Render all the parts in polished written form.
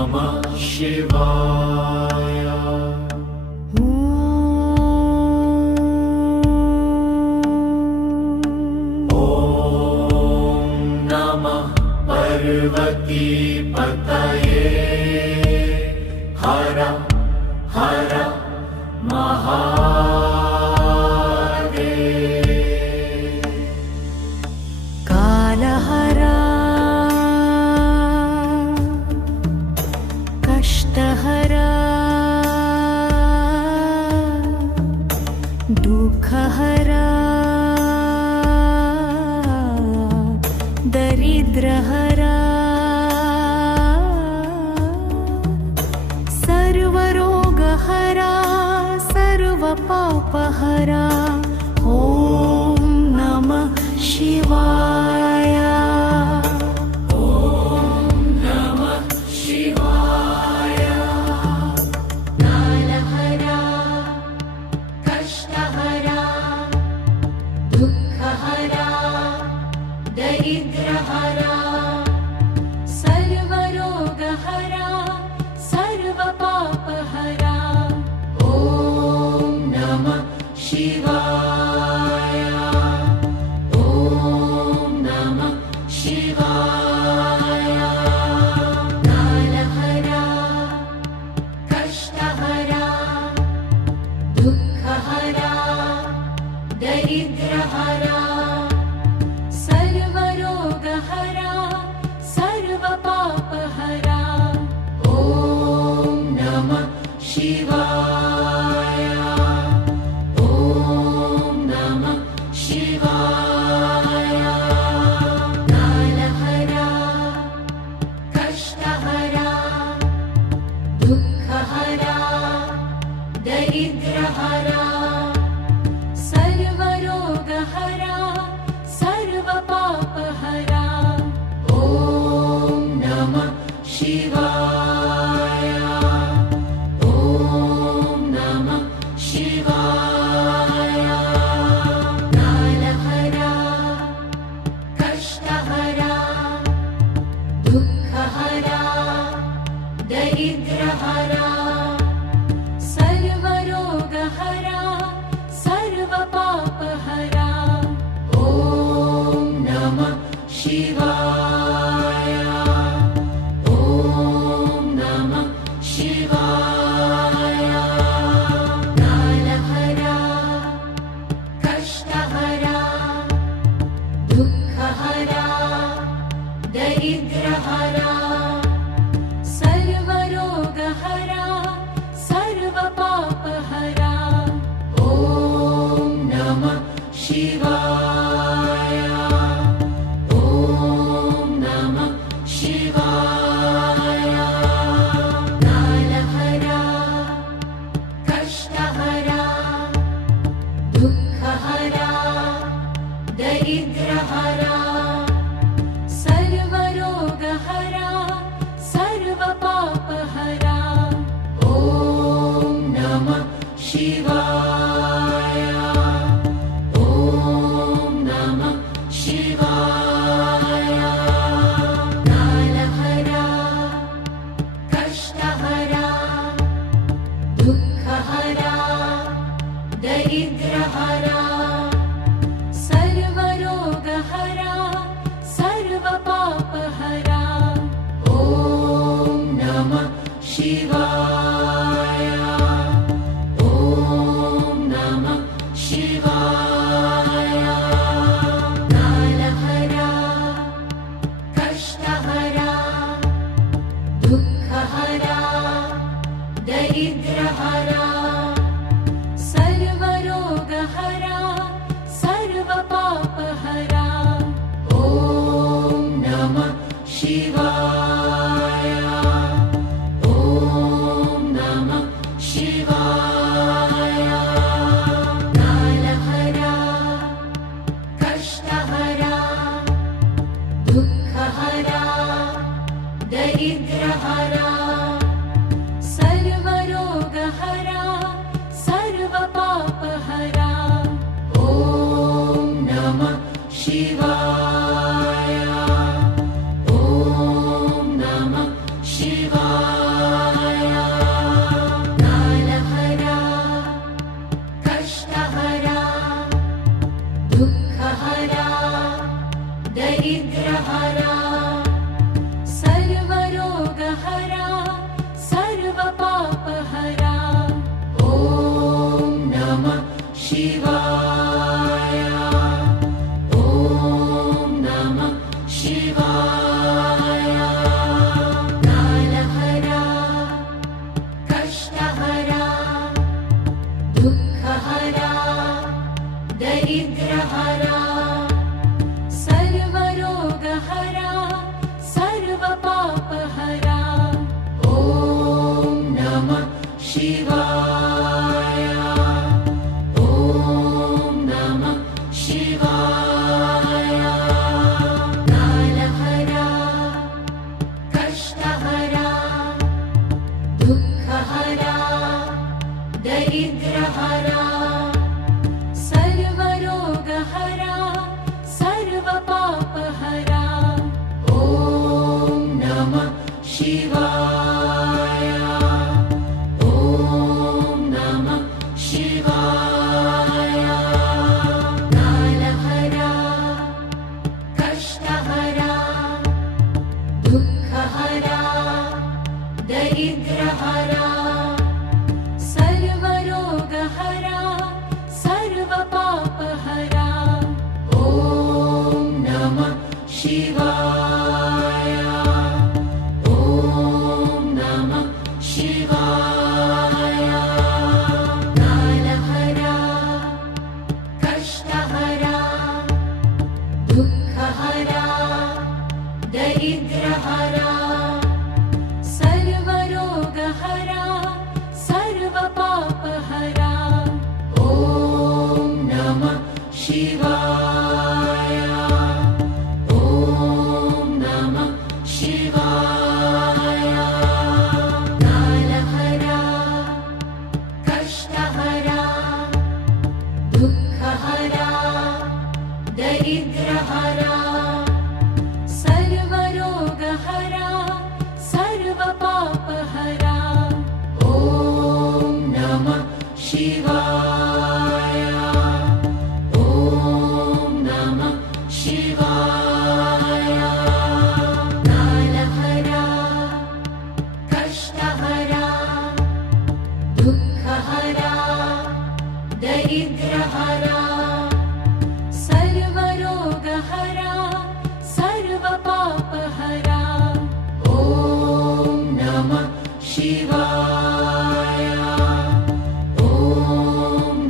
नमः शिवाय। पार्वती पतये हर हर महादेव। कालहरा कष्टहरा दुःखहरा दरिद्रहरा सर्वरोगहरा सर्वपापहरा। ॐ नमः शिवाय। ॐ नमः शिवाय। कालहरा कष्टहरा दुःखहरा दरिद्रहरा सर्वरोगहरा सर्वपापहरा। ॐ नमः शिवाय। ॐ नमः शिवाय। कालहरा कष्टहरा दुःखहरा दरिद्रहरा सर्वरोगहरा सर्वपापहरा। ॐ नमः शिवाय। ॐ नमः शिवाय। कालहरा कष्टहरा दुःखहरा दरिद्रहरा सर्वरोगहरा सर्वपापहरा। ॐ नमः शिवाय। ॐ नमः शिवाय। कालहरा कष्टहरा दुःखहरा दरिद्रहरा सर्वरोगहरा सर्वपापहरा। ॐ नमः शिवाय। ॐ नमः शिवाय। कालहरा कष्टहरा दुःखहरा दरिद्रहरा सर्वरोगहरा सर्वपापहरा। ॐ नमः शिवाय। ॐ नमः शिवाय। कालहरा कष्टहरा दुःखहरा दरिद्रहरा सर्वरोगहरा सर्वपापहरा। ॐ नमः शिवाय। ॐ नमः शिवाय। कालहरा कष्टहरा दुःखहरा दरिद्रहरा सर्वरोगहरा सर्वपापहरा। ॐ नमः शिवाय। ॐ नमः शिवाय। कालहरा कष्टहरा दुःखहरा दरिद्रहरा सर्वरोगहरा सर्वपापहरा। ॐ नमः शिवाय। ॐ शिवाय ॐ नमः शिवाय कालहरा कष्टहरा दुःखहरा दरिद्रहरा सर्वरोगहरा सर्वपापहरा ॐ नमः शिवाय ॐ नमः शिवाय कालहरा कष्टहरा दुःखहरा दरिद्रहरा सर्वरोगहरा सर्वपापहरा ॐ नमः शिवाय ॐ नमः शिवाय कालहरा कष्टहरा दुःखहरा दरिद्रहरा सर्वरोगहरा सर्वपापहरा ॐ नमः शिवाय ॐ नमः शिवाय कालहरा कष्टहरा दुःखहरा दरिद्रहरा सर्वरोगहरा सर्वपापहरा ॐ नमः शिवाय ॐ नमः शिवाय कालहरा कष्टहरा दुःखहरा दरिद्रहरा सर्वरोगहरा सर्वपापहरा ॐ नमः शिवाय ॐ नमः शिवाय कालहरा कष्टहरा दुःखहरा दरिद्रहरा सर्वरोगहरा सर्वपापहरा ॐ नमः शिवाय ॐ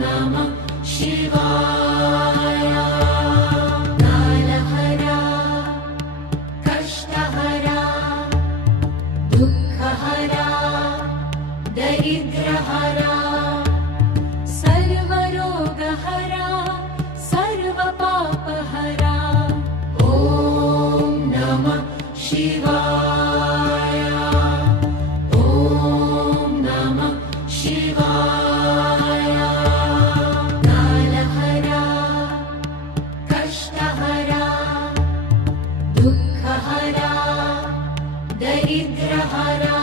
नमः शिवाय कालहरा कष्टहरा दुःखहरा दरिद्रहरा सर्वरोगहरा सर्वपापहरा ॐ नमः शिवाय ॐ नमः शिवाय कालहरा कष्टहरा दुःखहरा दरिद्रहरा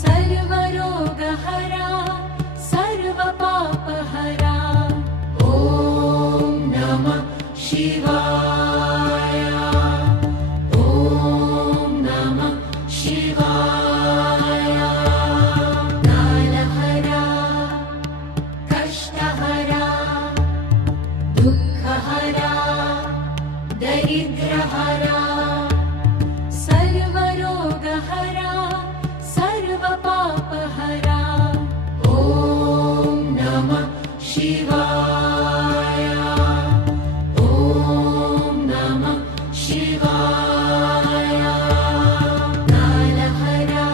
सर्वरोगहरा सर्वपापहरा ॐ नमः शिवाय ॐ नमः शिवाय कालहरा कष्टहरा दुःखहरा दरिद्रहरा सर्वरोगहरा सर्वपापहरा ॐ नमः शिवाय ॐ नमः शिवाय कालहरा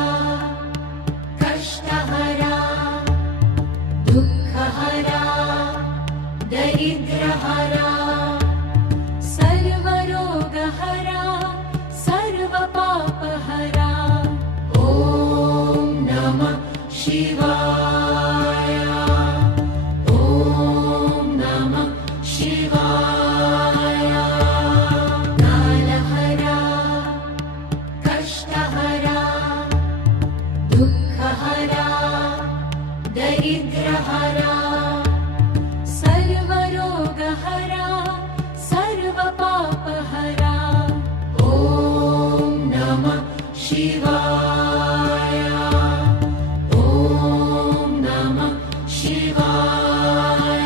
कष्टहरा दुःखहरा दरिद्रहरा सर्वरोगहरा सर्वपापहरा ॐ नमः शिवाय ॐ नमः शिवाय कालहरा कष्टहरा दुःखहरा दरिद्रहरा सर्वरोगहरा सर्वपापहरा ॐ नमः शिवाय ॐ नमः शिवाय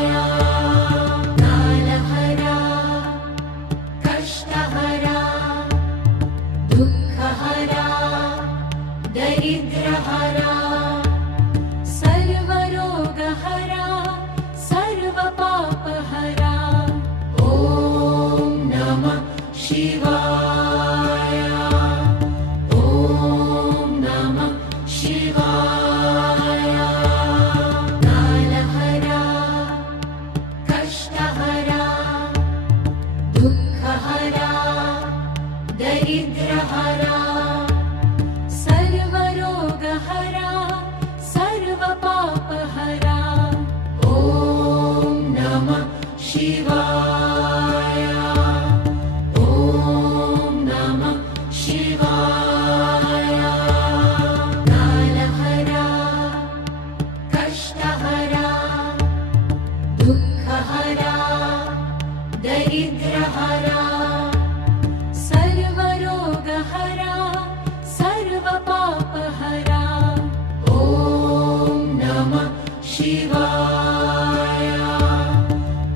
शिवाय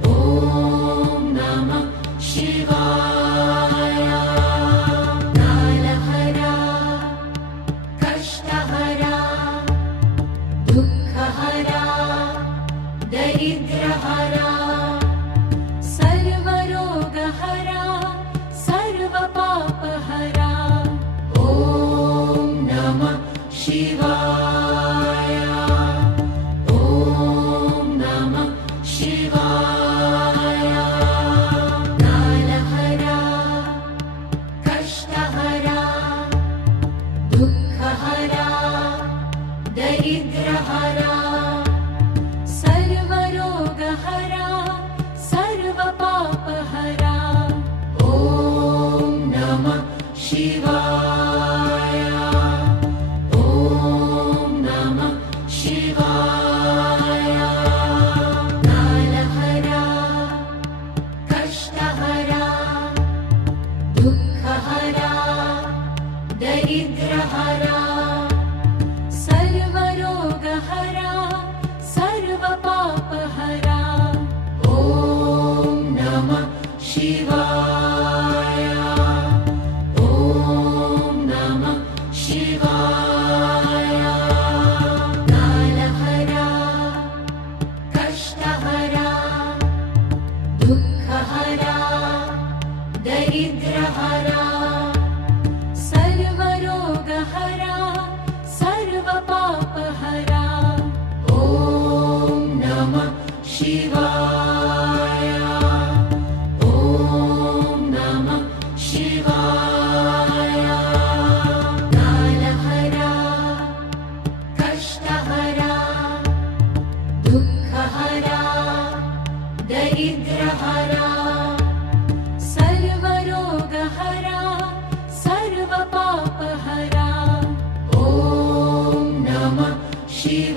ॐ नमः शिवाय कालहरा कष्टहरा दुःखहरा दरिद्रहरा सर्वरोगहरा सर्वपापहरा ॐ नमः शिवाय ॐ नमः शिवाय कालहरा कष्टहरा दुःखहरा दरिद्रहरा सर्वरोगहरा सर्वपापहरा ॐ नमः शिवाय ॐ नमः शिवाय कालहरा कष्टहरा दुःखहरा दरिद्रहरा सर्वरोगहरा सर्वपापहरा ॐ नमः शिवाय ॐ नमः शिवाय कालहरा कष्टहरा दुःखहरा दरिद्रहरा सर्वरोगहरा सर्वपापहरा ॐ नमः शिवाय ॐ नमः शिवाय कालहरा कष्टहरा दुःखहरा दरिद्रहरा सर्वरोगहरा सर्वपापहरा ॐ नमः शिवाय